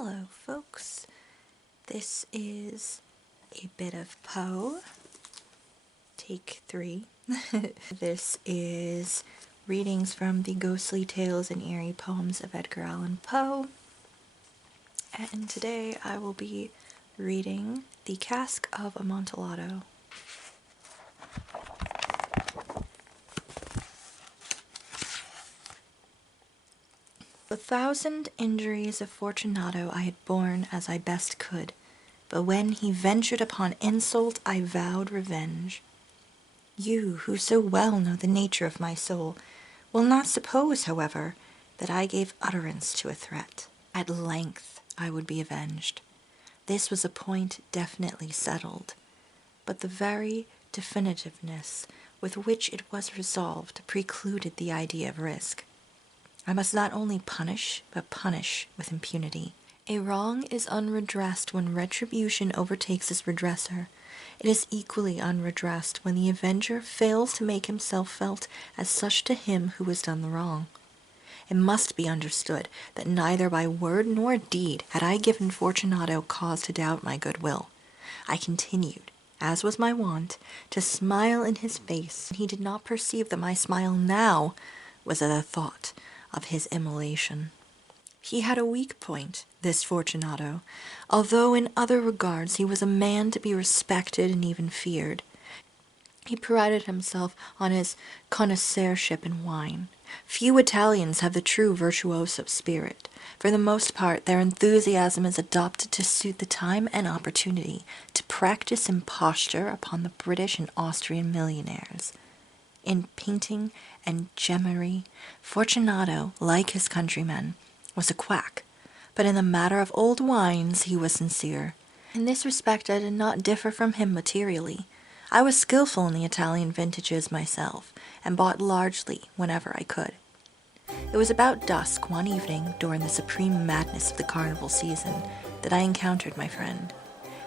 Hello folks, this is a bit of Poe, take 3. This is readings from the ghostly tales and eerie poems of Edgar Allan Poe, and today I will be reading the Cask of Amontillado. The 1,000 injuries of Fortunato I had borne as I best could, but when he ventured upon insult, I vowed revenge. You, who so well know the nature of my soul, will not suppose, however, that I gave utterance to a threat. At length I would be avenged. This was a point definitely settled, but the very definitiveness with which it was resolved precluded the idea of risk. I must not only punish, but punish with impunity. A wrong is unredressed when retribution overtakes its redresser. It is equally unredressed when the avenger fails to make himself felt as such to him who has done the wrong. It must be understood that neither by word nor deed had I given Fortunato cause to doubt my goodwill. I continued, as was my wont, to smile in his face, and he did not perceive that my smile now was at the thought of his immolation. He had a weak point, this Fortunato, although in other regards he was a man to be respected and even feared. He prided himself on his connoisseurship in wine. Few Italians have the true virtuoso spirit. For the most part, their enthusiasm is adopted to suit the time and opportunity, to practice imposture upon the British and Austrian millionaires. In painting and gemmery, Fortunato, like his countrymen, was a quack, but in the matter of old wines he was sincere. In this respect I did not differ from him materially. I was skilful in the Italian vintages myself, and bought largely whenever I could. It was about dusk one evening during the supreme madness of the carnival season that I encountered my friend.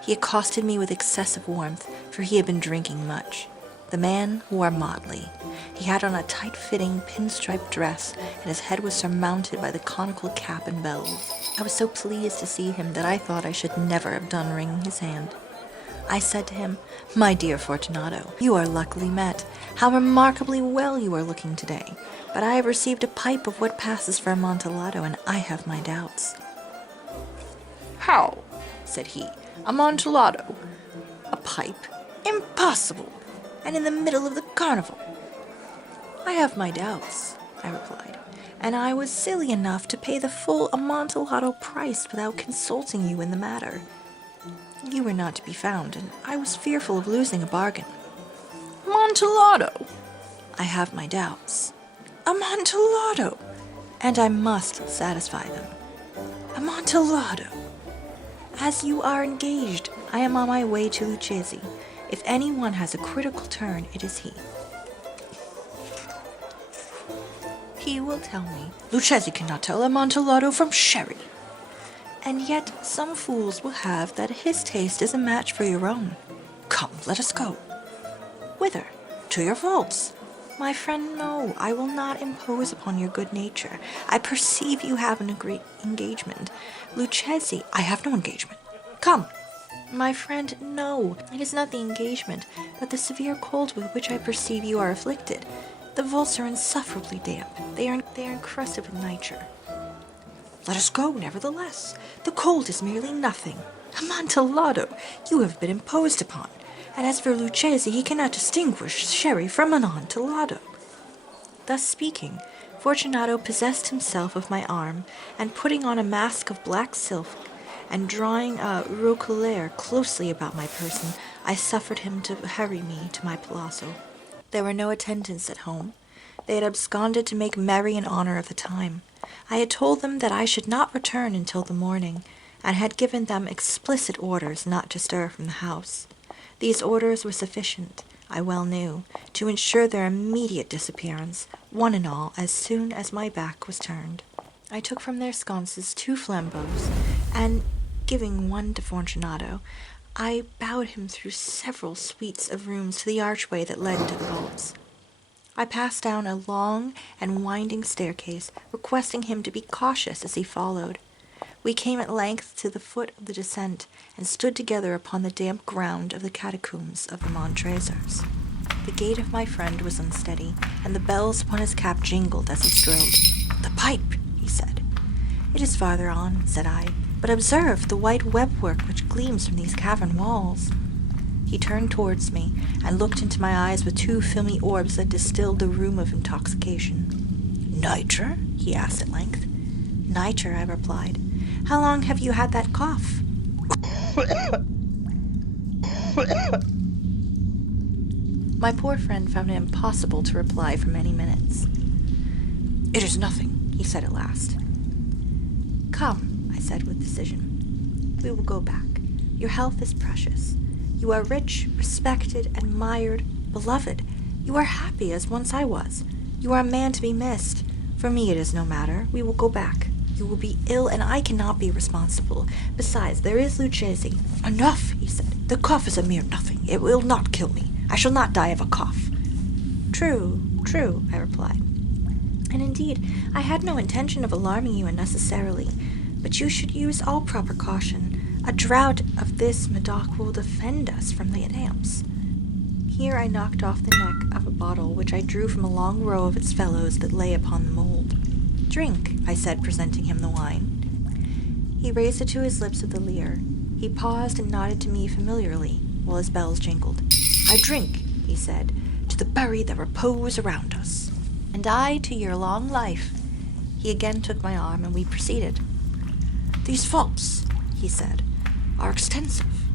He accosted me with excessive warmth, for he had been drinking much. The man wore motley. He had on a tight-fitting pinstripe dress, and his head was surmounted by the conical cap and bells. I was so pleased to see him that I thought I should never have done wringing his hand. I said to him, "My dear Fortunato, you are luckily met. How remarkably well you are looking today. But I have received a pipe of what passes for Amontillado, and I have my doubts." "How?" said he. "Amontillado? A pipe? Impossible! And in the middle of the carnival." "I have my doubts," I replied, "and I was silly enough to pay the full Amontillado price without consulting you in the matter. You were not to be found, and I was fearful of losing a bargain." "Amontillado?" "I have my doubts." "Amontillado?" "And I must satisfy them." "Amontillado?" "As you are engaged, I am on my way to Lucchesi. If anyone has a critical turn, it is he. He will tell me, Lucchesi cannot tell Amontillado from sherry. And yet some fools will have that his taste is a match for your own. Come, let us go." "Whither?" "To your vaults." "My friend, no, I will not impose upon your good nature. I perceive you have an engagement. Lucchesi—" "I have no engagement. Come." "My friend, no, it is not the engagement, but the severe cold with which I perceive you are afflicted. The vaults are insufferably damp. They are encrusted with nitre." "Let us go, nevertheless. The cold is merely nothing. Amontillado, you have been imposed upon. And as for Lucchesi, he cannot distinguish sherry from Amontillado." Thus speaking, Fortunato possessed himself of my arm, and putting on a mask of black silk, and drawing a roquelaire closely about my person, I suffered him to hurry me to my palazzo. There were no attendants at home. They had absconded to make merry in honor of the time. I had told them that I should not return until the morning, and had given them explicit orders not to stir from the house. These orders were sufficient, I well knew, to ensure their immediate disappearance, one and all, as soon as my back was turned. I took from their sconces 2 flambeaux, and giving one to Fortunato, I bowed him through several suites of rooms to the archway that led into the vaults. I passed down a long and winding staircase, requesting him to be cautious as he followed. We came at length to the foot of the descent, and stood together upon the damp ground of the catacombs of the Montrésors. The gait of my friend was unsteady, and the bells upon his cap jingled as he strode. "The pipe," he said. "It is farther on," said I, "but observe the white webwork which gleams from these cavern walls." He turned towards me, and looked into my eyes with two filmy orbs that distilled the rheum of intoxication. "Nitre?" he asked at length. "Nitre," I replied. "How long have you had that cough?" My poor friend found it impossible to reply for many minutes. "It is nothing," he said at last. "Come," I said with decision. "We will go back. Your health is precious. You are rich, respected, admired, beloved. You are happy as once I was. You are a man to be missed. For me it is no matter. We will go back. You will be ill, and I cannot be responsible. Besides, there is Lucchesi." "Enough," he said. "The cough is a mere nothing. It will not kill me. I shall not die of a cough." "True, true," I replied. "And indeed, I had no intention of alarming you unnecessarily, but you should use all proper caution. A draught of this Medoc will defend us from the damps." Here I knocked off the neck of a bottle which I drew from a long row of its fellows that lay upon the mould. "Drink," I said, presenting him the wine. He raised it to his lips with a leer. He paused and nodded to me familiarly, while his bells jingled. "I drink," he said, "to the berry that repose around us." "And I to your long life." He again took my arm, and we proceeded. "These vaults," he said, "are extensive."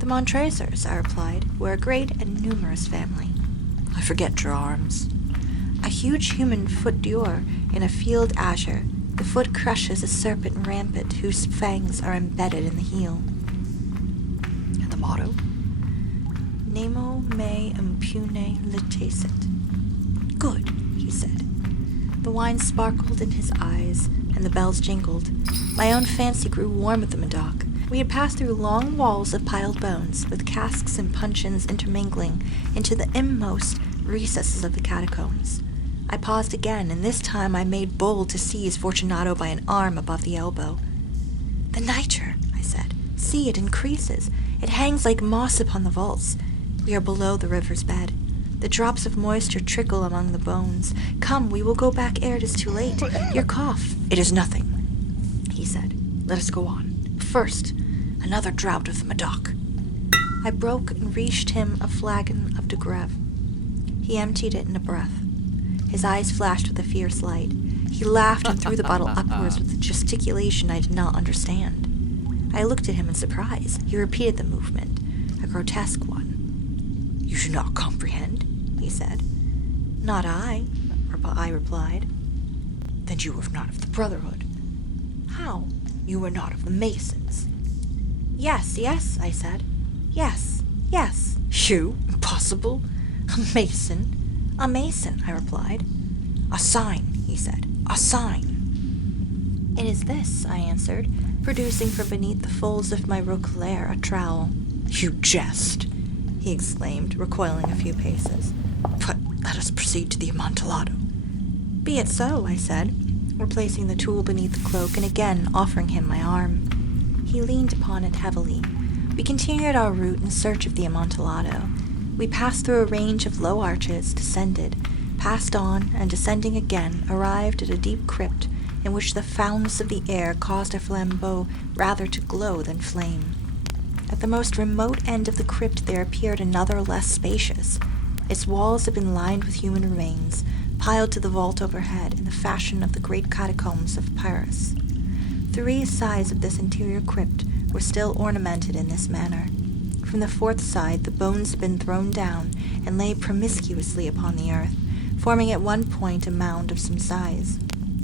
"The Montrésors," I replied, "were a great and numerous family." "I forget your arms." "A huge human foot d'or in a field azure. The foot crushes a serpent rampant whose fangs are embedded in the heel." "And the motto?" "Nemo me impune latessit." "Good," he said. The wine sparkled in his eyes, and the bells jingled. My own fancy grew warm with the Medoc. We had passed through long walls of piled bones, with casks and puncheons intermingling, into the inmost recesses of the catacombs. I paused again, and this time I made bold to seize Fortunato by an arm above the elbow. "The nitre," I said. "See, it increases. It hangs like moss upon the vaults. We are below the river's bed. The drops of moisture trickle among the bones. Come, we will go back ere it is too late. Your cough—" "It is nothing," he said. "Let us go on. First, another draught of the Medoc." I broke and reached him a flagon of de Grève. He emptied it in a breath. His eyes flashed with a fierce light. He laughed and threw the bottle upwards with a gesticulation I did not understand. I looked at him in surprise. He repeated the movement, a grotesque one. "You do not comprehend?" he said. "Not I," I replied. "Then you were not of the Brotherhood." "How?" "You were not of the Masons." Yes, I said. Yes. "You? Impossible." "A Mason." "A Mason," I replied. "A sign," he said. "A sign." "It is this," I answered, producing from beneath the folds of my roquelaire a trowel. "You jest," he exclaimed, recoiling a few paces. "But let us proceed to the Amontillado." "Be it so," I said, replacing the tool beneath the cloak and again offering him my arm. He leaned upon it heavily. We continued our route in search of the Amontillado. We passed through a range of low arches, descended, passed on, and descending again, arrived at a deep crypt in which the foulness of the air caused a flambeau rather to glow than flame. At the most remote end of the crypt there appeared another less spacious. Its walls had been lined with human remains, piled to the vault overhead in the fashion of the great catacombs of Paris. 3 sides of this interior crypt were still ornamented in this manner. From the 4th side the bones had been thrown down and lay promiscuously upon the earth, forming at one point a mound of some size.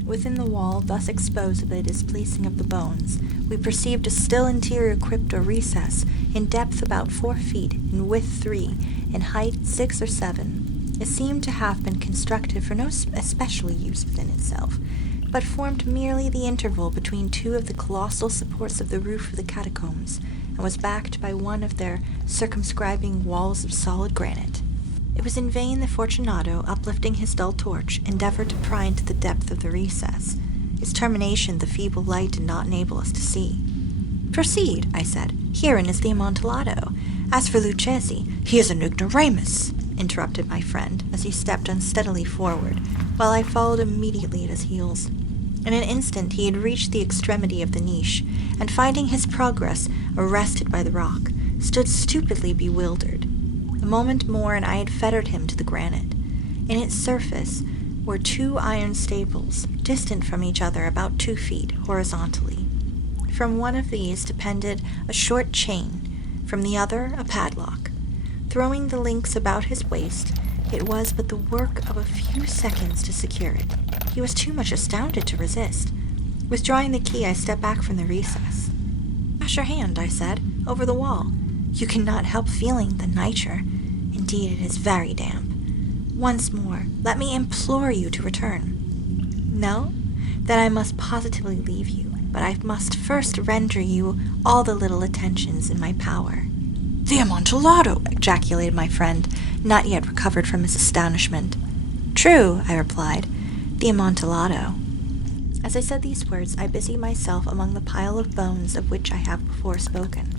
Within the wall thus exposed by the displacing of the bones, we perceived a still interior crypt or recess, in depth about 4 feet, in width 3, in height 6 or 7. It seemed to have been constructed for no especial use within itself, but formed merely the interval between 2 of the colossal supports of the roof of the catacombs, and was backed by one of their circumscribing walls of solid granite. It was in vain that Fortunato, uplifting his dull torch, endeavored to pry into the depth of the recess. its termination the feeble light did not enable us to see. "Proceed," I said. "Herein is the Amontillado. As for Lucchesi, he is an ignoramus," interrupted my friend, as he stepped unsteadily forward, while I followed immediately at his heels. In an instant he had reached the extremity of the niche, and finding his progress arrested by the rock, stood stupidly bewildered. A moment more and I had fettered him to the granite. In its surface were 2 iron staples, distant from each other about 2 feet horizontally. From one of these depended a short chain, from the other a padlock. Throwing the links about his waist, it was but the work of a few seconds to secure it. He was too much astounded to resist. Withdrawing the key, I stepped back from the recess. "Pass your hand," I said, "over the wall. You cannot help feeling the nitre. Indeed, it is very damp. Once more, let me implore you to return." "No? Then I must positively leave you, but I must first render you all the little attentions in my power." "The Amontillado!" ejaculated my friend, not yet recovered from his astonishment. "True," I replied, "the Amontillado." As I said these words, I busied myself among the pile of bones of which I have before spoken.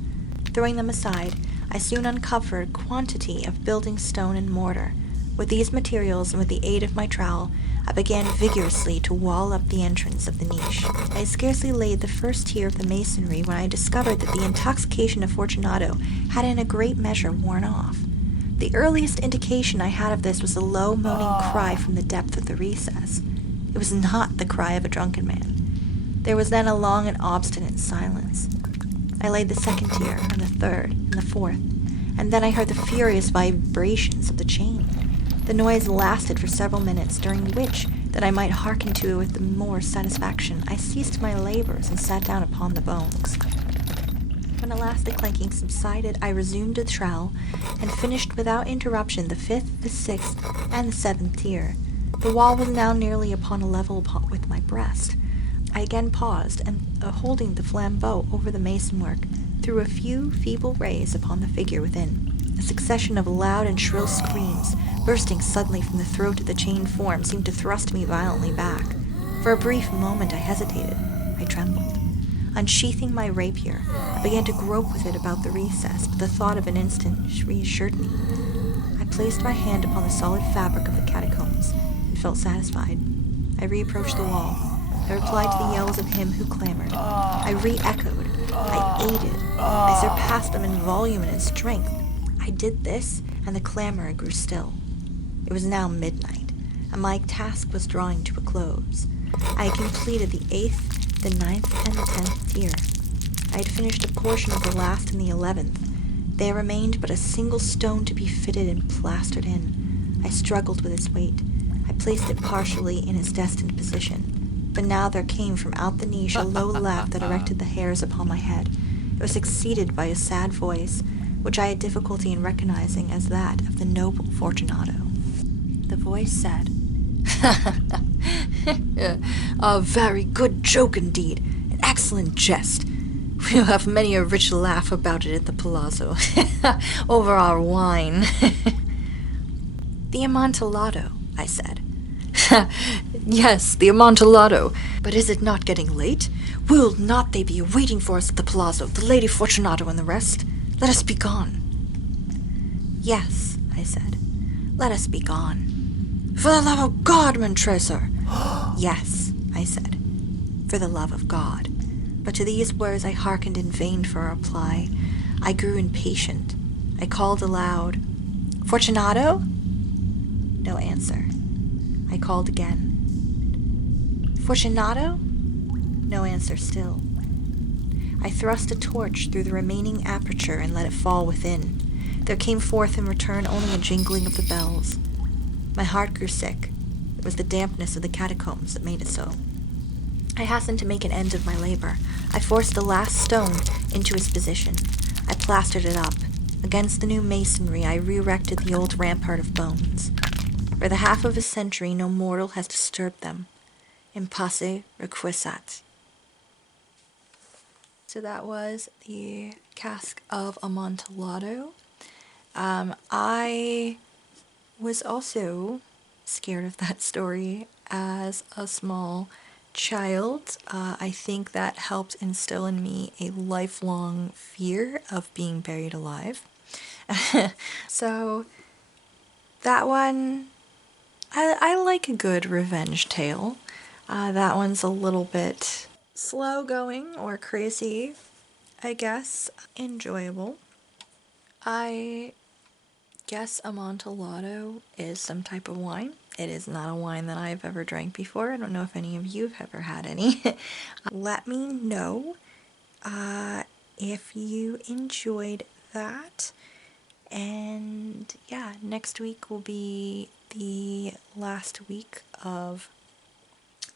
Throwing them aside, I soon uncovered a quantity of building stone and mortar. With these materials, and with the aid of my trowel, I began vigorously to wall up the entrance of the niche. I had scarcely laid the first tier of the masonry when I discovered that the intoxication of Fortunato had in a great measure worn off. The earliest indication I had of this was a low moaning cry from the depth of the recess. It was not the cry of a drunken man. There was then a long and obstinate silence. I laid the second tier, and the third, and the fourth, and then I heard the furious vibrations of the chain. The noise lasted for several minutes, during which, that I might hearken to it with the more satisfaction, I ceased my labors and sat down upon the bones. When at last the clanking subsided, I resumed the trowel, and finished without interruption the 5th, the 6th, and the 7th tier. The wall was now nearly upon a level with my breast. I again paused, and, holding the flambeau over the mason-work, threw a few feeble rays upon the figure within. A succession of loud and shrill screams, bursting suddenly from the throat of the chained form, seemed to thrust me violently back. For a brief moment I hesitated. I trembled. Unsheathing my rapier, I began to grope with it about the recess, but the thought of an instant reassured me. I placed my hand upon the solid fabric of the catacombs, and felt satisfied. I reapproached the wall. I replied to the yells of him who clamored. I re-echoed. I aided. I surpassed them in volume and in strength. I did this, and the clamor grew still. It was now midnight, and my task was drawing to a close. I had completed the 8th, the 9th, and the 10th tier. I had finished a portion of the last and the 11th. There remained but a single stone to be fitted and plastered in. I struggled with its weight. I placed it partially in its destined position. But now there came from out the niche a low laugh that erected the hairs upon my head. It was succeeded by a sad voice, which I had difficulty in recognizing as that of the noble Fortunato. The voice said, "A very good joke indeed, an excellent jest. We'll have many a rich laugh about it at the palazzo, over our wine." "The Amontillado," I said. "Yes, the Amontillado. But is it not getting late? Will not they be waiting for us at the palazzo, the Lady Fortunato and the rest? Let us be gone." "Yes," I said, "let us be gone." "For the love of God, Montressor!" "Yes," I said, "for the love of God." But to these words I hearkened in vain for a reply. I grew impatient. I called aloud, "Fortunato?" No answer. I called again, "Fortunato?" No answer still. I thrust a torch through the remaining aperture and let it fall within. There came forth in return only a jingling of the bells. My heart grew sick. It was the dampness of the catacombs that made it so. I hastened to make an end of my labor. I forced the last stone into its position. I plastered it up. Against the new masonry I re-erected the old rampart of bones. For the half of a century no mortal has disturbed them. Impasse requiescat. So that was the Cask of Amontillado. I was also scared of that story as a small child, I think that helped instill in me a lifelong fear of being buried alive. So that one, I like a good revenge tale. That one's a little bit slow going or crazy, I guess. Enjoyable. I guess Amontillado is some type of wine. It is not a wine that I've ever drank before. I don't know if any of you have ever had any. Let me know if you enjoyed that. And yeah, next week will be the last week of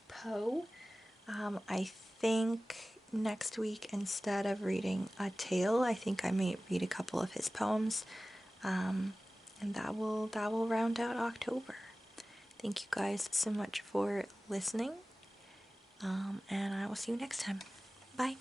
Poe. I think next week, instead of reading a tale, I think I may read a couple of his poems. And that will round out October. Thank you guys so much for listening, and I will see you next time. Bye.